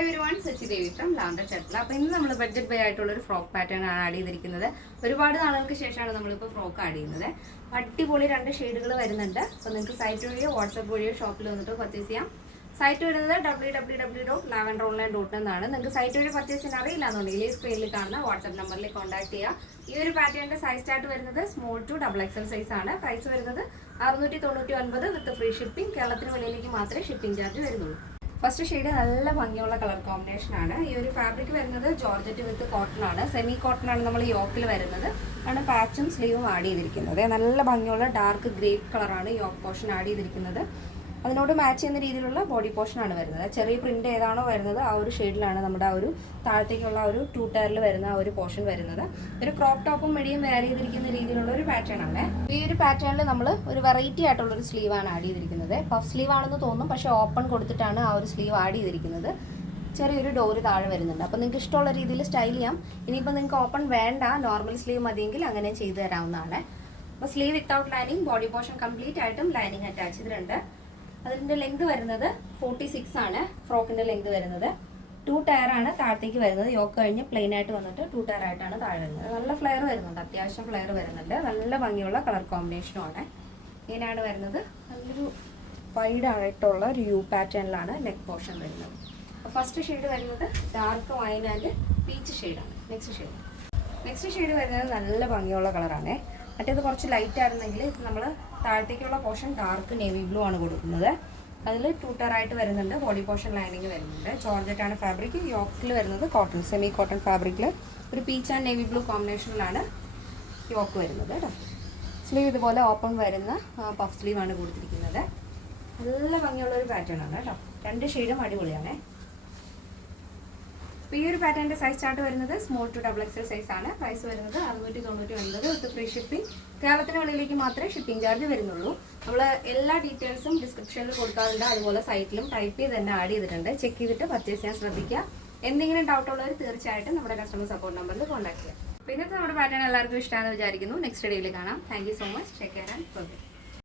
Hello everyone, Sachi Devi from Lambda Chatla. അപ്പോൾ ഇന്ന് നമ്മൾ ബഡ്ജറ്റ് ബൈ ആയിട്ടുള്ള ഒരു ഫ്രോക്ക് പാറ്റേൺ ആണ് ആഡ് ചെയ്തിരിക്കുന്നത്. ഒരുപാട് നാളുകൾക്ക് ശേഷമാണ് നമ്മളിപ്പോൾ ഫ്രോക്ക് ആഡ് ചെയ്യുന്നത്. അടിപൊളി രണ്ട് ഷെയ്ഡുകൾ വരുന്നുണ്ട്. അപ്പോൾ നിങ്ങൾക്ക് സൈറ്റ് വഴിയോ വാട്സാപ്പ് വഴിയോ ഷോപ്പിൽ വന്നിട്ട് പർച്ചേസ് ചെയ്യാം. സൈറ്റ് വരുന്നത് www.lavenderonline.in എന്നാണ്. നിങ്ങൾക്ക് സൈറ്റ് വഴി പർച്ചേസ് ചെയ്യാൻ അറിയില്ല എന്നുണ്ടെങ്കിൽ ഈ സ്ക്രീനിൽ കാണുന്ന വാട്സാപ്പ് നമ്പറിൽ കോൺടാക്ട് ചെയ്യുക. ഈ ഒരു പാറ്റേണിന്റെ സൈസ് ചാർട്ട് വരുന്നത് സ്മോൾ ടു XXL സൈസ് ആണ്. പ്രൈസ് വരുന്നത് 699 വിത്ത് ഫ്രീ ഷിപ്പിംഗ്. കേരളത്തിന് വെളിയിലേക്ക് മാത്രമേ ഷിപ്പിംഗ് ചാർജ് വരുന്നുള്ളൂ. ഫസ്റ്റ് ഷെയ്ഡ് നല്ല ഭംഗിയുള്ള കളർ കോമ്പിനേഷൻ ആണ്. ഈ ഒരു ഫാബ്രിക് വരുന്നത് ജോർജറ്റ് വിത്ത് കോട്ടൺ ആണ്. സെമി കോട്ടൺ ആണ് നമ്മൾ യോക്കിൽ വരുന്നത്. ആണ് പാച്ചും സ്ലീവും ആഡ് ചെയ്തിരിക്കുന്നത്. നല്ല ഭംഗിയുള്ള ഡാർക്ക് ഗ്രേപ്പ് കളറാണ് യോക്ക് പോർഷൻ ആഡ് ചെയ്തിരിക്കുന്നത്. അതിനോട് മാച്ച് ചെയ്യുന്ന രീതിയിലുള്ള ബോഡി പോർഷൻ ആണ് വരുന്നത്. ചെറിയ പ്രിന്റ് ഏതാണോ വരുന്നത് ആ ഒരു ഷെയ്ഡിലാണ് നമ്മുടെ ആ ഒരു താഴത്തേക്കുള്ള ഒരു ടൂ ടയറിൽ വരുന്ന ആ ഒരു പോർഷൻ വരുന്നത്. ഒരു ക്രോപ്പ് ടോപ്പും മീഡിയം വെയർ ചെയ്തിരിക്കുന്ന രീതിയിലുള്ള ഒരു പാറ്റേൺ ആണ്. ഈ ഒരു പാറ്റേണിൽ നമ്മൾ ഒരു വെറൈറ്റി ആയിട്ടുള്ള ഒരു സ്ലീവ് ആണ് ആഡ് ചെയ്തിരിക്കുന്നത്. പഫ് സ്ലീവ് ആണെന്ന് തോന്നും, പക്ഷേ ഓപ്പൺ കൊടുത്തിട്ടാണ് ആ ഒരു സ്ലീവ് ആഡ് ചെയ്തിരിക്കുന്നത്. ചെറിയൊരു ഡോറ് താഴെ വരുന്നുണ്ട്. അപ്പോൾ നിങ്ങൾക്ക് ഇഷ്ടമുള്ള രീതിയിൽ സ്റ്റൈൽ ചെയ്യാം. ഇനിയിപ്പോൾ നിങ്ങൾക്ക് ഓപ്പൺ വേണ്ട, നോർമൽ സ്ലീവ് മതിയെങ്കിൽ അങ്ങനെ ചെയ്തു തരാവുന്നതാണ്. അപ്പോൾ sleeve without lining, body portion complete ആയിട്ടും ലൈനിങ് അറ്റാച്ച് ചെയ്തിട്ടുണ്ട്. അതിൻ്റെ ലെങ്ത് വരുന്നത് 46 ആണ്. ഫ്രോക്കിൻ്റെ ലെങ്ത് വരുന്നത് 2 ടയർ ആണ് താഴത്തേക്ക് വരുന്നത്. യോക്ക് കഴിഞ്ഞ് പ്ലെയിൻ ആയിട്ട് വന്നിട്ട് 2 ടയർ ആയിട്ടാണ് താഴെ വരുന്നത്. നല്ല ഫ്ലെയർ വരുന്നുണ്ട്, അത്യാവശ്യം ഫ്ലെയർ വരുന്നുണ്ട്. നല്ല ഭംഗിയുള്ള കളർ കോമ്പിനേഷനും ആണ്. ഇങ്ങനെയാണ് വരുന്നത്. നല്ലൊരു വൈഡ് ആയിട്ടുള്ള ഒരു യു പാറ്റേണിലാണ് നെക്ക് പോർഷൻ വരുന്നത്. അപ്പോൾ ഫസ്റ്റ് ഷെയ്ഡ് വരുന്നത് ഡാർക്ക് വൈൻ ആൻഡ് പീച്ച് ഷെയ്ഡാണ്. നെക്സ്റ്റ് ഷെയ്ഡ് വരുന്നത് നല്ല ഭംഗിയുള്ള കളറാണ്. മറ്റേത് കുറച്ച് ലൈറ്റ് ആയിരുന്നെങ്കിൽ നമ്മൾ താഴത്തേക്കുള്ള പോർഷൻ ഡാർക്ക് നേവി ബ്ലൂ ആണ് കൊടുക്കുന്നത്. അതിൽ 2 ടയർ ആയിട്ട് വരുന്നുണ്ട്. ബോഡി പോർഷൻ ലൈനിങ് വരുന്നുണ്ട്. ജോർജറ്റ് ആണ് ഫാബ്രിക്. യോക്കിൽ വരുന്നത് കോട്ടൺ, സെമി കോട്ടൺ ഫാബ്രിക്കിൽ ഒരു പീച്ച് ആൻഡ് നേവി ബ്ലൂ കോമ്പിനേഷനിലാണ് യോക്ക് വരുന്നത് കേട്ടോ. സ്ലീവ് ഇതുപോലെ ഓപ്പൺ വരുന്ന പഫ് സ്ലീവ് ആണ് കൊടുത്തിരിക്കുന്നത്. നല്ല ഭംഗിയുള്ള ഒരു പാറ്റേൺ ആണ് കേട്ടോ. രണ്ട് ഷെയ്ഡും അടിപൊളിയാണ്. അപ്പോൾ ഈ ഒരു പാറ്റേണിൻ്റെ സൈസ് ചാർട്ട് വരുന്നത് സ്മോൾ ടു XXL സൈസ് ആണ്. പ്രൈസ് വരുന്നത് 699 വിത്ത് ഫ്രീ ഷിപ്പിംഗ്. കേരളത്തിന് വെളിയിലേക്ക് മാത്രമേ ഷിപ്പിംഗ് ചാർജ് വരുന്നുള്ളൂ. നമ്മൾ എല്ലാ ഡീറ്റെയിൽസും ഡിസ്ക്രിപ്ഷനിൽ കൊടുക്കാറുണ്ട്. അതുപോലെ സൈറ്റിലും ടൈപ്പ് ചെയ്ത് തന്നെ ആഡ് ചെയ്തിട്ടുണ്ട്. ചെക്ക് ചെയ്തിട്ട് പർച്ചേസ് ചെയ്യാൻ ശ്രദ്ധിക്കുക. എന്തെങ്കിലും ഡൗട്ട് ഉള്ളവർ തീർച്ചയായിട്ടും നമ്മുടെ കസ്റ്റമർ സപ്പോർട്ട് നമ്പറിൽ കോൺടാക്ട് ചെയ്യുക. അപ്പോൾ ഇന്നത്തെ നമ്മുടെ പാറ്റേൺ എല്ലാവർക്കും ഇഷ്ടമാണെന്ന് വിചാരിക്കുന്നു. നെക്സ്റ്റ് ഡേയിൽ കാണാം. Thank you so much. Take care and by.